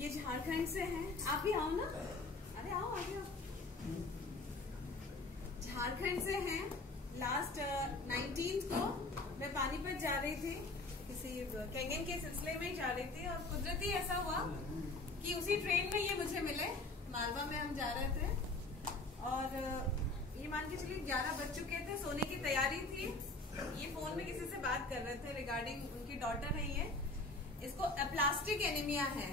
ये झारखंड से हैं। आप भी आओ ना, अरे आओ आगे आओ। झारखंड से हैं। लास्ट 19 को मैं पानीपत जा रही थी, किसी कैंगन के सिलसिले में जा रही थी, और कुदरती ऐसा हुआ कि उसी ट्रेन में ये मुझे मिले। मालवा में हम जा रहे थे और ये मान के चलिए 11 बज चुके थे, सोने की तैयारी थी। ये फोन में किसी से बात कर रहे थे रिगार्डिंग उनकी डॉटर है, ये इसको एप्लास्टिक एनीमिया है।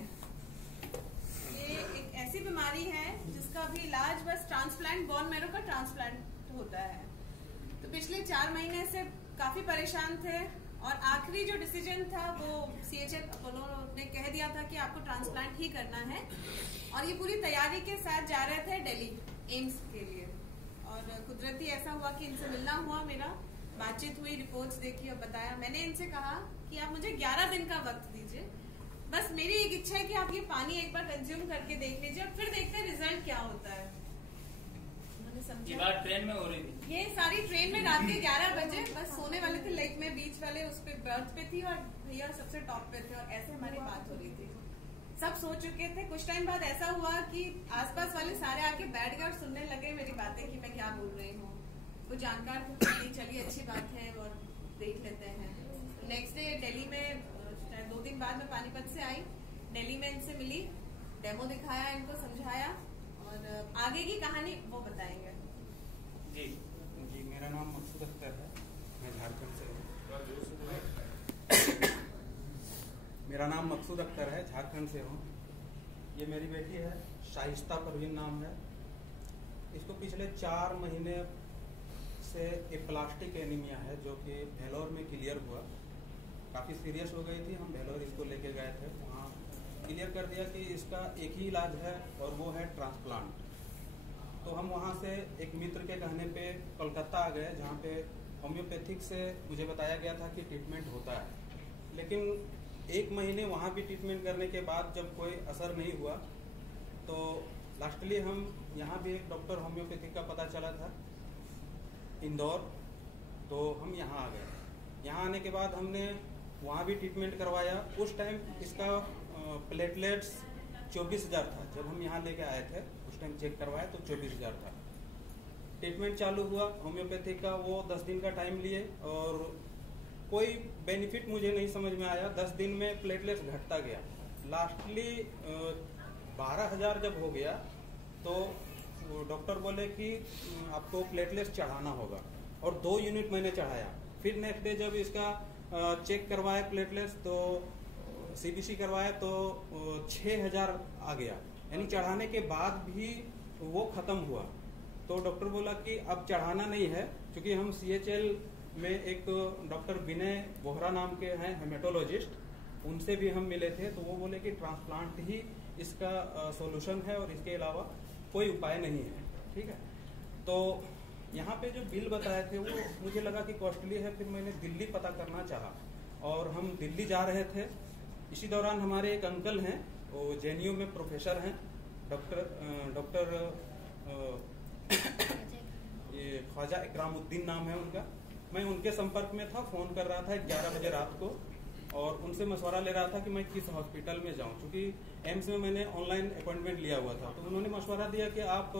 ये एक ऐसी बीमारी है जिसका भी इलाज बस ट्रांसप्लांट, बोन मैरो का ट्रांसप्लांट होता है। तो पिछले 4 महीने से काफी परेशान थे और आखिरी जो डिसीजन था वो CHL अपोलो ने कह दिया था कि आपको ट्रांसप्लांट ही करना है, और ये पूरी तैयारी के साथ जा रहे थे दिल्ली एम्स के लिए। और कुदरती ऐसा हुआ कि इनसे मिलना हुआ, मेरा बातचीत हुई, रिपोर्ट्स देखी और बताया। मैंने इनसे कहा कि आप मुझे 11 दिन का वक्त दीजिए, बस मेरी एक इच्छा है कि आप ये पानी एक बार कंज्यूम करके देख लीजिए और फिर देखते हैं रिजल्ट क्या होता है। ये बात ट्रेन में हो रही थी, ये सारी ट्रेन में रात के 11 बजे बस सोने वाले थे, लेक में बीच वाले उस पे बर्थ पे थी और भैया सबसे टॉप पे थे, और ऐसे हमारी बात हो रही थी। सब सो चुके थे। कुछ टाइम बाद ऐसा हुआ कि आसपास वाले सारे आके बैठ गए और सुनने लगे मेरी बातें कि मैं क्या बोल रही हूँ। वो जानकार थे, चलिए अच्छी बात है और देख लेते हैं। नेक्स्ट डे दिल्ली में 2 दिन बाद मैं पानीपत से आई, दिल्ली में इनसे मिली, डेमो दिखाया, इनको समझाया, और आगे की कहानी वो बताएंगे। जी जी, मेरा नाम मकसूद अख्तर है, मैं झारखंड से हूँ। मेरा नाम मकसूद अख्तर है, झारखंड से हूँ। ये मेरी बेटी है, शाइस्ता परवीन नाम है। इसको पिछले 4 महीने से एप्लास्टिक एनीमिया है, जो कि भेलोर में क्लियर हुआ। काफ़ी सीरियस हो गई थी, हम भेलोर इसको लेके गए थे, वहाँ क्लियर कर दिया कि इसका एक ही इलाज है और वो है ट्रांसप्लांट। तो हम वहाँ से एक मित्र के कहने पे कोलकाता आ गए, जहाँ पे होम्योपैथिक से मुझे बताया गया था कि ट्रीटमेंट होता है। लेकिन 1 महीने वहाँ भी ट्रीटमेंट करने के बाद जब कोई असर नहीं हुआ, तो लास्टली हम यहाँ भी एक डॉक्टर होम्योपैथिक का पता चला था इंदौर, तो हम यहाँ आ गए। यहाँ आने के बाद हमने वहाँ भी ट्रीटमेंट करवाया। उस टाइम इसका प्लेटलेट्स 24,000 था, जब हम यहाँ लेके आए थे उस टाइम चेक करवाया तो 24,000 था। ट्रीटमेंट चालू हुआ होम्योपैथिक का, वो 10 दिन का टाइम लिए और कोई बेनिफिट मुझे नहीं समझ में आया। 10 दिन में प्लेटलेट्स घटता गया। लास्टली 12,000 जब हो गया तो डॉक्टर बोले कि आपको प्लेटलेट्स चढ़ाना होगा, और 2 यूनिट मैंने चढ़ाया। फिर नेक्स्ट डे जब इसका चेक करवाया प्लेटलेट्स, तो CBC करवाया तो 6,000 आ गया, यानी चढ़ाने के बाद भी वो खत्म हुआ। तो डॉक्टर बोला कि अब चढ़ाना नहीं है, क्योंकि हम CHL में एक डॉक्टर विनय बोहरा नाम के हैं हेमेटोलॉजिस्ट, उनसे भी हम मिले थे। तो वो बोले कि ट्रांसप्लांट ही इसका सॉल्यूशन है और इसके अलावा कोई उपाय नहीं है। ठीक है, तो यहाँ पे जो बिल बताए थे वो मुझे लगा कि कॉस्टली है। फिर मैंने दिल्ली पता करना चाहा और हम दिल्ली जा रहे थे। इसी दौरान हमारे एक अंकल हैं, वो JNU में प्रोफेसर हैं, डॉक्टर ये ख्वाजा इकरामुद्दीन नाम है उनका। मैं उनके संपर्क में था, फोन कर रहा था 11 बजे रात को, और उनसे मशवरा ले रहा था कि मैं किस हॉस्पिटल में जाऊं, क्योंकि एम्स में मैंने ऑनलाइन अपॉइंटमेंट लिया हुआ था। तो उन्होंने मशवरा दिया कि आप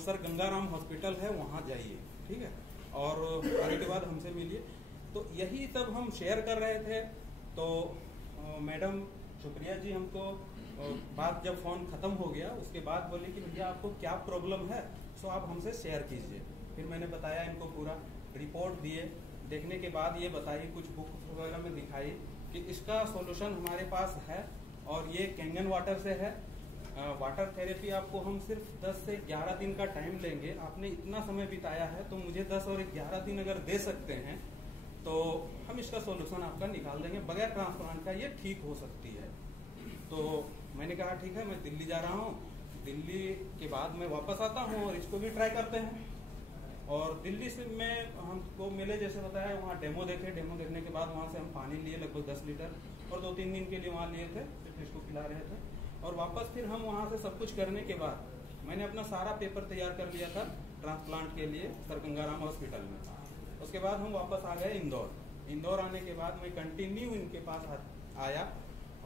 सर गंगाराम हॉस्पिटल है वहाँ जाइए, ठीक है, और आने के बाद हमसे मिलिए। तो यही तब हम शेयर कर रहे थे, तो मैडम शुक्रिया जी हमको बात जब फोन खत्म हो गया उसके बाद बोले कि भैया आपको क्या प्रॉब्लम है, सो आप हमसे शेयर कीजिए। फिर मैंने बताया इनको, पूरा रिपोर्ट दिए। देखने के बाद ये बताई, कुछ बुक वगैरह में दिखाई कि इसका सॉल्यूशन हमारे पास है, और ये कैंगन वाटर से है। वाटर थेरेपी आपको हम सिर्फ 10 से 11 दिन का टाइम लेंगे। आपने इतना समय बिताया है, तो मुझे 10 और 11 दिन अगर दे सकते हैं तो हम इसका सॉल्यूशन आपका निकाल देंगे, बगैर ट्रांसप्लांट का ये ठीक हो सकती है। तो मैंने कहा ठीक है, मैं दिल्ली जा रहा हूँ, दिल्ली के बाद मैं वापस आता हूँ और इसको भी ट्राई करते हैं। और दिल्ली से मैं हमको मिले, जैसे बताया, वहाँ डेमो देखे। डेमो देखने के बाद वहाँ से हम पानी लिए लगभग 10 लीटर, और 2-3 दिन के लिए वहाँ लिए थे, फिर इसको पिला रहे थे। और वापस फिर हम वहाँ से सब कुछ करने के बाद मैंने अपना सारा पेपर तैयार कर लिया था ट्रांसप्लांट के लिए सर गंगाराम हॉस्पिटल में। उसके बाद हम वापस आ गए इंदौर। इंदौर आने के बाद मैं कंटिन्यू इनके पास आया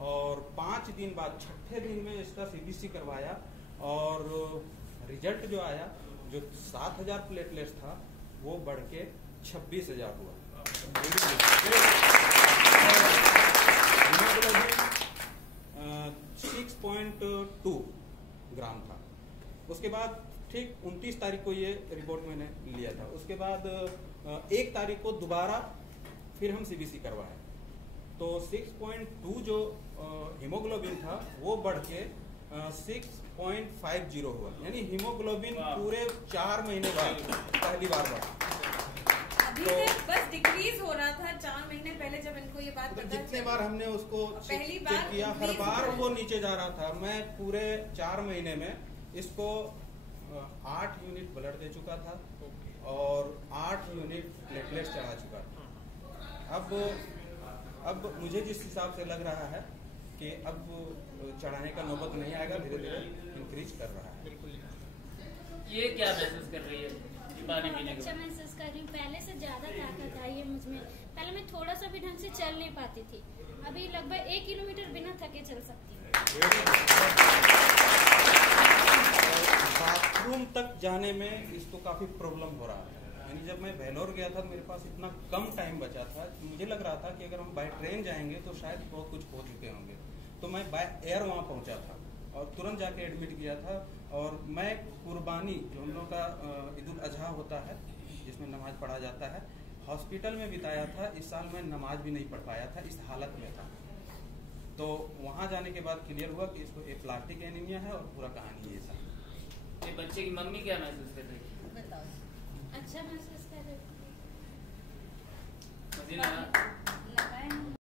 और 5 दिन बाद छठे दिन में इसका सीबीसी करवाया और रिजल्ट जो आया, जो 7000 प्लेटलेट्स था वो बढ़ के 26,000 हुआ। हीमोग्लोबिन 6.2 ग्राम था। उसके बाद ठीक 29 तारीख को ये रिपोर्ट मैंने लिया था। उसके बाद 1 तारीख को दोबारा फिर हम सीबीसी करवाए तो 6.2 जो हीमोग्लोबिन था वो बढ़ के 6.50 हुआ, यानी हीमोग्लोबिन पूरे 4 महीने बाद पहली बार बढ़ा। अभी तो बस डिक्रीज हो रहा था 4 महीने पहले जब इनको ये बात तो पता जितने बार हमने उसको पहली चेक किया हर बार वो नीचे जा रहा था। मैं पूरे 4 महीने में इसको 8 यूनिट ब्लड दे चुका था और 8 यूनिट प्लेटलेट्स चढ़ा चुका था। अब मुझे जिस हिसाब से लग रहा है कि अब चढ़ाने का नौबत नहीं आएगा, धीरे धीरे इंक्रीज कर रहा है। ये क्या महसूस कर रही है पानी पीने के अच्छा महसूस कर रही हूँ। पहले से ज्यादा ताकत आई है मुझमें। पहले मैं थोड़ा सा भी ढंग से चल नहीं पाती थी, अभी लगभग 1 किलोमीटर बिना थके चल सकती हूँ। बाथरूम तक जाने में इसको काफी प्रॉब्लम हो रहा है। यानी जब मैं वेलोर गया था तो मेरे पास इतना कम टाइम बचा था, मुझे लग रहा था कि अगर हम बाय ट्रेन जाएंगे तो शायद बहुत कुछ हो चुके होंगे। तो मैं बाय एयर वहाँ पहुँचा था और तुरंत जाके एडमिट किया था। और मैं कुर्बानी जो हम लोग का ईद उल अजहा होता है जिसमें नमाज पढ़ा जाता है, हॉस्पिटल में बिताया था। इस साल मैं नमाज भी नहीं पढ़ पाया था, इस हालत में था। तो वहाँ जाने के बाद क्लियर हुआ कि इसको एप्लास्टिक एनीमिया है और पूरा कहानी ये सब। ये बच्चे की मम्मी क्या महसूस कर रही है? बताओ। अच्छा महसूस कर रही हूँ। मदीना